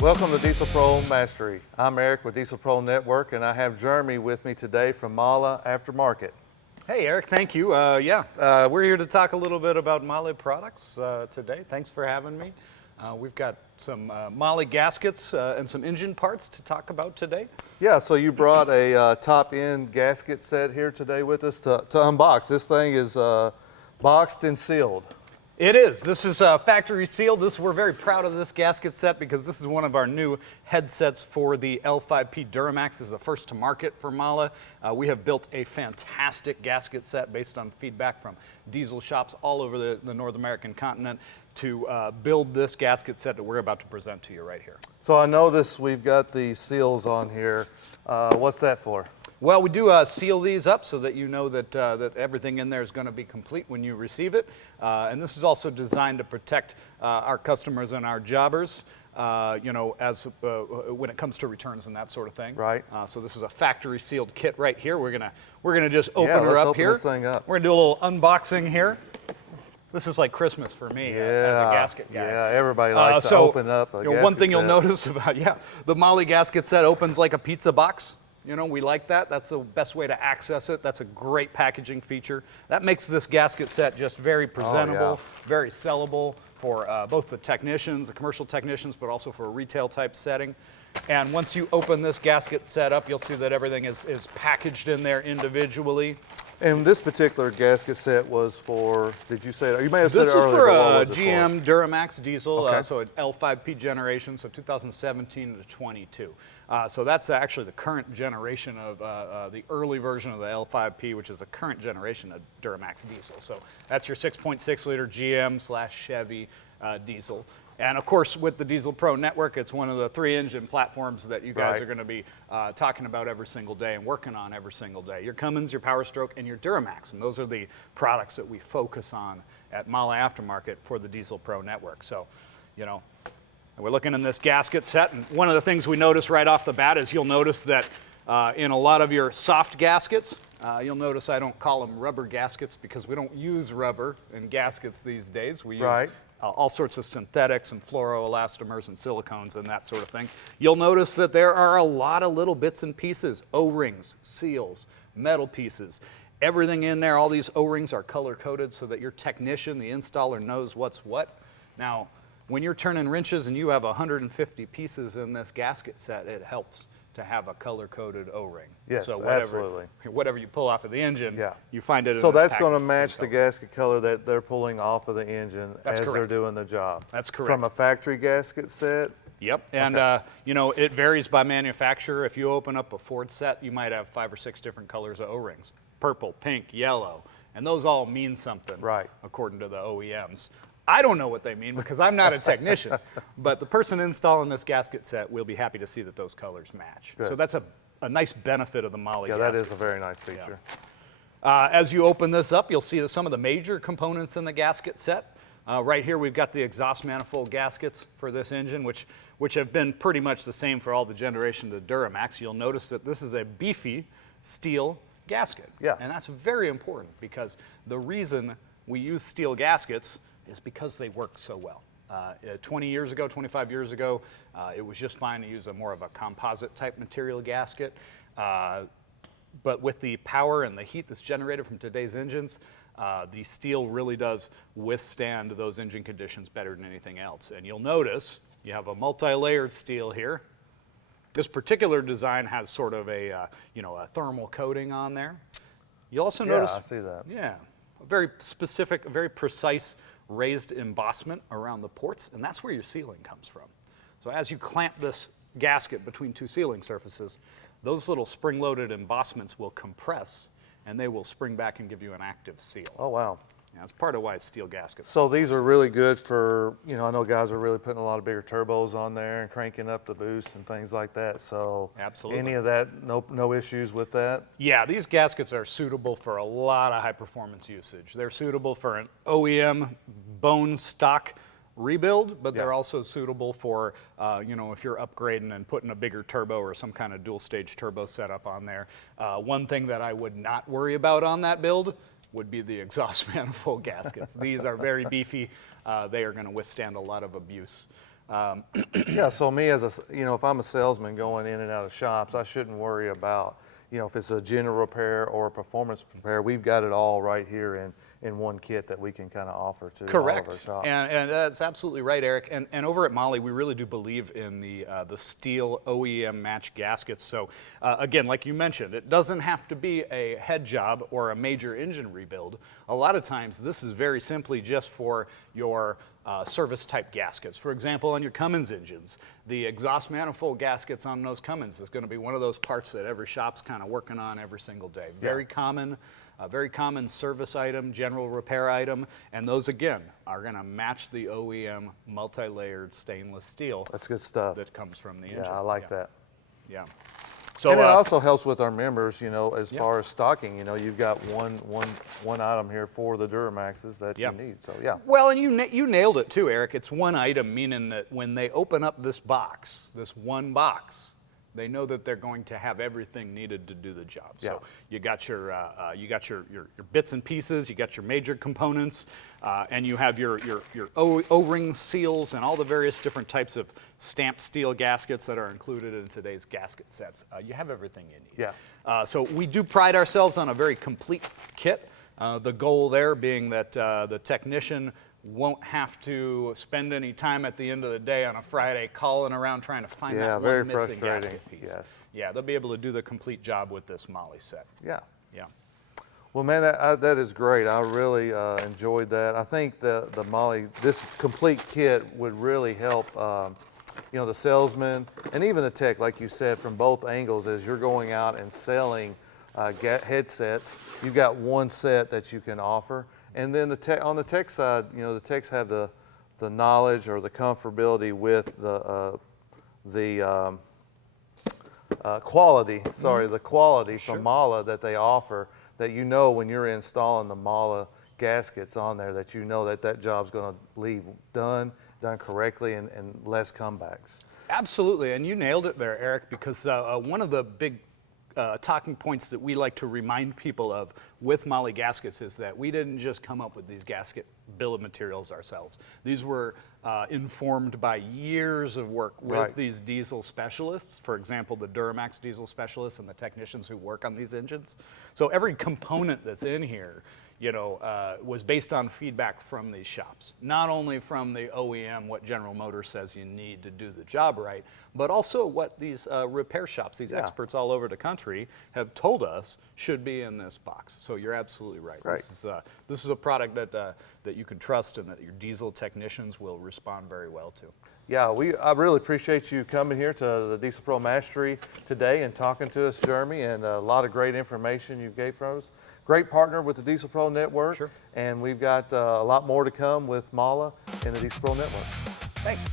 Welcome to Diesel Pro Mastery. I'm Eric with Diesel Pro Network, and I have Jeremy with me today from MAHLE Aftermarket. Hey Eric, thank you. We're here to talk a little bit about MAHLE products today. Thanks for having me. We've got some MAHLE gaskets and some engine parts to talk about today. Yeah, so you brought a top-end gasket set here today with us to unbox. This thing is boxed and sealed. It is. This is factory sealed. We're very proud of this gasket set because this is one of our new headsets for the L5P Duramax. This is the first to market for MAHLE. We have built a fantastic gasket set based on feedback from diesel shops all over the North American continent to build this gasket set that we're about to present to you right here. So I notice we've got the seals on here. What's that for? Well, we do seal these up so that you know that, that everything in there is going to be complete when you receive it. And this is also designed to protect our customers and our jobbers, when it comes to returns and that sort of thing. Right. So this is a factory sealed kit right here. We're gonna just open her up here. This thing up. We're gonna do a little unboxing here. This is like Christmas for me as a gasket guy. Yeah, everybody likes to open up a gasket one thing you'll set. notice about the MAHLE gasket set opens like a pizza box. You know, we like that. That's the best way to access it. That's a great packaging feature. That makes this gasket set just very presentable, very sellable for both the technicians, the commercial technicians, but also for a retail type setting. And once you open this gasket set up, you'll see that everything is packaged in there individually. And this particular gasket set was for, did you say it? You may have said it earlier. This is for a GM Duramax diesel, okay. So an L5P generation, so 2017 to 22. So that's actually the current generation of the early version of the L5P, which is the current generation of Duramax diesel. So that's your 6.6 liter GM/Chevy diesel. And of course, with the Diesel Pro Network, it's one of the 3 engine platforms that you guys are going to be talking about every single day and working on every single day. Your Cummins, your Power Stroke, and your Duramax. And those are the products that we focus on at MAHLE Aftermarket for the Diesel Pro Network. So, you know, we're looking in this gasket set, and one of the things we notice right off the bat is you'll notice that in a lot of your soft gaskets, you'll notice I don't call them rubber gaskets because we don't use rubber in gaskets these days. We use all sorts of synthetics and fluoroelastomers and silicones and that sort of thing. You'll notice that there are a lot of little bits and pieces, O-rings, seals, metal pieces. Everything in there, all these O-rings are color-coded so that your technician, the installer, knows what's what. Now, when you're turning wrenches and you have 150 pieces in this gasket set, it helps to have a color-coded O-ring. Yes, so absolutely. Whatever you pull off of the engine, you find it in So this that's going to package. match the gasket color that they're pulling off of the engine That's as correct. they're doing the job. That's correct. From a factory gasket set? Yep, and you know, it varies by manufacturer. If you open up a Ford set, you might have 5 or 6 different colors of O-rings. Purple, pink, yellow, and those all mean something, according to the OEMs. I don't know what they mean because I'm not a technician, but the person installing this gasket set will be happy to see that those colors match. Good. So that's a nice benefit of the MAHLE gasket that is a set. very nice feature. As you open this up, you'll see some of the major components in the gasket set. Right here we've got the exhaust manifold gaskets for this engine, which have been pretty much the same for all the generation of the Duramax. You'll notice that this is a beefy steel gasket. And that's very important because the reason we use steel gaskets is because they work so well. 20 years ago, 25 years ago, it was just fine to use more of a composite type material gasket. But with the power and the heat that's generated from today's engines, the steel really does withstand those engine conditions better than anything else. And you'll notice you have a multi-layered steel here. This particular design has sort of a thermal coating on there. You'll also notice, I see that. A very specific, very precise raised embossment around the ports, and that's where your sealing comes from. So as you clamp this gasket between 2 sealing surfaces, those little spring-loaded embossments will compress, and they will spring back and give you an active seal. Oh, wow. Yeah, that's part of why it's steel gaskets. So these are really good for, you know, I know guys are really putting a lot of bigger turbos on there and cranking up the boost and things like that. So any of that, no issues with that? Yeah, these gaskets are suitable for a lot of high performance usage. They're suitable for an OEM bone stock rebuild, but they're also suitable for, if you're upgrading and putting a bigger turbo or some kind of dual stage turbo setup on there. One thing that I would not worry about on that build would be the exhaust manifold gaskets. These are very beefy. They are going to withstand a lot of abuse. Yeah, so me as a, if I'm a salesman going in and out of shops, I shouldn't worry about, if it's a general repair or a performance repair. We've got it all right here in one kit that we can kind of offer to all of our shops. And that's absolutely right, Eric. And over at MAHLE, we really do believe in the steel OEM match gaskets. So again, like you mentioned, it doesn't have to be a head job or a major engine rebuild. A lot of times, this is very simply just for your service type gaskets. For example, on your Cummins engines, the exhaust manifold gaskets on those Cummins is going to be one of those parts that every shop's kind of working on every single day. Very common. A very common service item, general repair item, and those again are going to match the OEM multi-layered stainless steel. That's good stuff. That comes from the engine. Yeah, I like that. Yeah. So and it also helps with our members, as far as stocking. You've got one item here for the Duramaxes that you need. So yeah. Well, and you nailed it too, Eric. It's one item, meaning that when they open up this box, this one box, they know that they're going to have everything needed to do the job. So you got your bits and pieces, you got your major components, and you have your O-ring seals and all the various different types of stamped steel gaskets that are included in today's gasket sets. You have everything you need. Yeah. So we do pride ourselves on a very complete kit. The goal there being that the technician won't have to spend any time at the end of the day on a Friday calling around trying to find that one missing gasket piece. Yes. Yeah, they'll be able to do the complete job with this MAHLE set. Yeah. Yeah. Well, man, that is great. I really enjoyed that. I think the MAHLE, this complete kit would really help, the salesman and even the tech, like you said, from both angles. As you're going out and selling headsets, you've got one set that you can offer. And then on the tech side, the techs have the knowledge or the comfortability with the quality. Sorry, the quality from MAHLE that they offer. That when you're installing the MAHLE gaskets on there, that that job's going to leave done correctly and less comebacks. Absolutely, and you nailed it there, Eric. Because one of the big talking points that we like to remind people of with MAHLE gaskets is that we didn't just come up with these gasket bill of materials ourselves. These were informed by years of work with these diesel specialists, for example, the Duramax diesel specialists and the technicians who work on these engines. So every component that's in here, was based on feedback from these shops. Not only from the OEM, what General Motors says you need to do the job right, but also what these repair shops, these experts all over the country have told us should be in this box. So you're absolutely right. This is a product that you can trust and that your diesel technicians will respond very well to. Yeah, I really appreciate you coming here to the Diesel Pro Mastery today and talking to us, Jeremy, and a lot of great information you gave from us. Great partner with the Diesel Pro Network, and we've got a lot more to come with MAHLE and the Diesel Pro Network. Thanks.